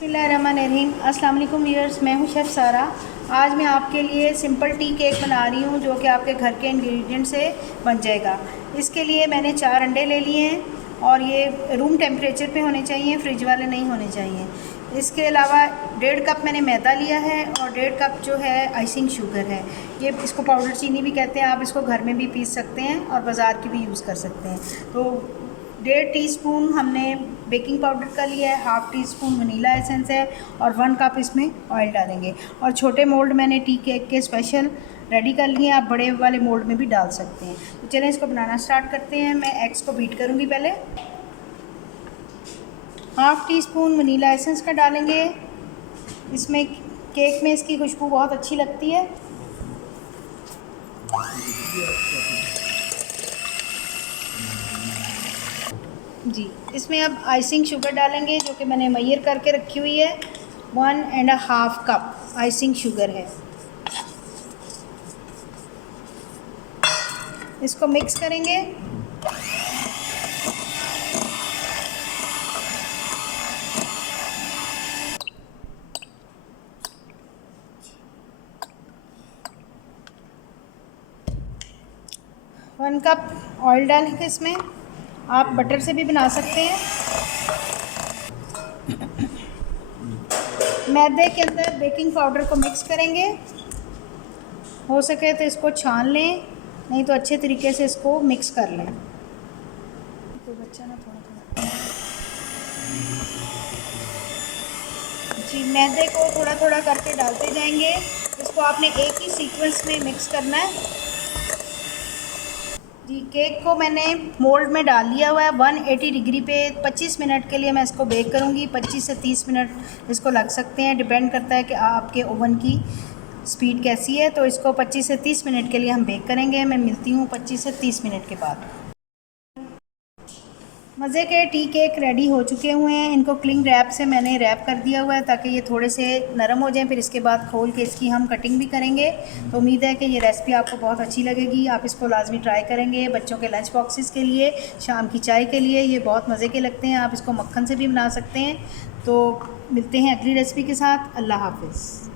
बिस्मिल्लाहिर्रहमानिर्रहीम। अस्सलाम वालेकुम व्यूअर्स, मैं हूं शेफ़ सारा। आज मैं आपके लिए सिंपल टी केक बना रही हूं जो कि आपके घर के इंग्रेडिएंट से बन जाएगा। इसके लिए मैंने 4 अंडे ले लिए हैं और ये रूम टेम्परेचर पे होने चाहिए, फ्रिज वाले नहीं होने चाहिए। इसके अलावा 1.5 कप मैंने मैदा लिया है और 1.5 कप जो है आइसिंग शुगर है। ये इसको पाउडर चीनी भी कहते हैं। आप इसको घर में भी पीस सकते हैं और बाज़ार की भी यूज़ कर सकते हैं। तो 1.5 टीस्पून हमने बेकिंग पाउडर का लिया है, 1/2 टीस्पून वनीला एसेंस है और 1 कप इसमें ऑयल डालेंगे। और छोटे मोल्ड मैंने टी केक के स्पेशल रेडी कर लिए हैं, आप बड़े वाले मोल्ड में भी डाल सकते हैं। तो चलें इसको बनाना स्टार्ट करते हैं। मैं एग्स को बीट करूँगी पहले। 1/2 टीस्पून वनीला एसेंस का डालेंगे। इसमें केक में इसकी खुशबू बहुत अच्छी लगती है। जी, इसमें अब आइसिंग शुगर डालेंगे जो कि मैंने मैयर करके रखी हुई है। 1.5 कप आइसिंग शुगर है। इसको मिक्स करेंगे। वन कप ऑयल डालेंगे इसमें। आप बटर से भी बना सकते हैं। मैदे के अंदर बेकिंग पाउडर को मिक्स करेंगे। हो सके तो इसको छान लें, नहीं तो अच्छे तरीके से इसको मिक्स कर लें। कोई बच्चा ना थोड़ा थोड़ा जी, मैदे को थोड़ा थोड़ा करके डालते जाएंगे। इसको आपने एक ही सीक्वेंस में मिक्स करना है। जी, केक को मैंने मोल्ड में डाल लिया हुआ है। 180 डिग्री पे 25 मिनट के लिए मैं इसको बेक करूँगी। 25 से 30 मिनट इसको लग सकते हैं, डिपेंड करता है कि आपके ओवन की स्पीड कैसी है। तो इसको 25 से 30 मिनट के लिए हम बेक करेंगे। मैं मिलती हूँ 25 से 30 मिनट के बाद। मज़े के टी केक रेडी हो चुके हुए हैं। इनको क्लिंग रैप से मैंने रैप कर दिया हुआ है ताकि ये थोड़े से नरम हो जाएं। फिर इसके बाद खोल के इसकी हम कटिंग भी करेंगे। तो उम्मीद है कि ये रेसिपी आपको बहुत अच्छी लगेगी। आप इसको लाजमी ट्राई करेंगे। बच्चों के लंच बॉक्सेस के लिए, शाम की चाय के लिए ये बहुत मज़े के लगते हैं। आप इसको मक्खन से भी बना सकते हैं। तो मिलते हैं अगली रेसिपी के साथ। अल्लाह हाफ़िज़।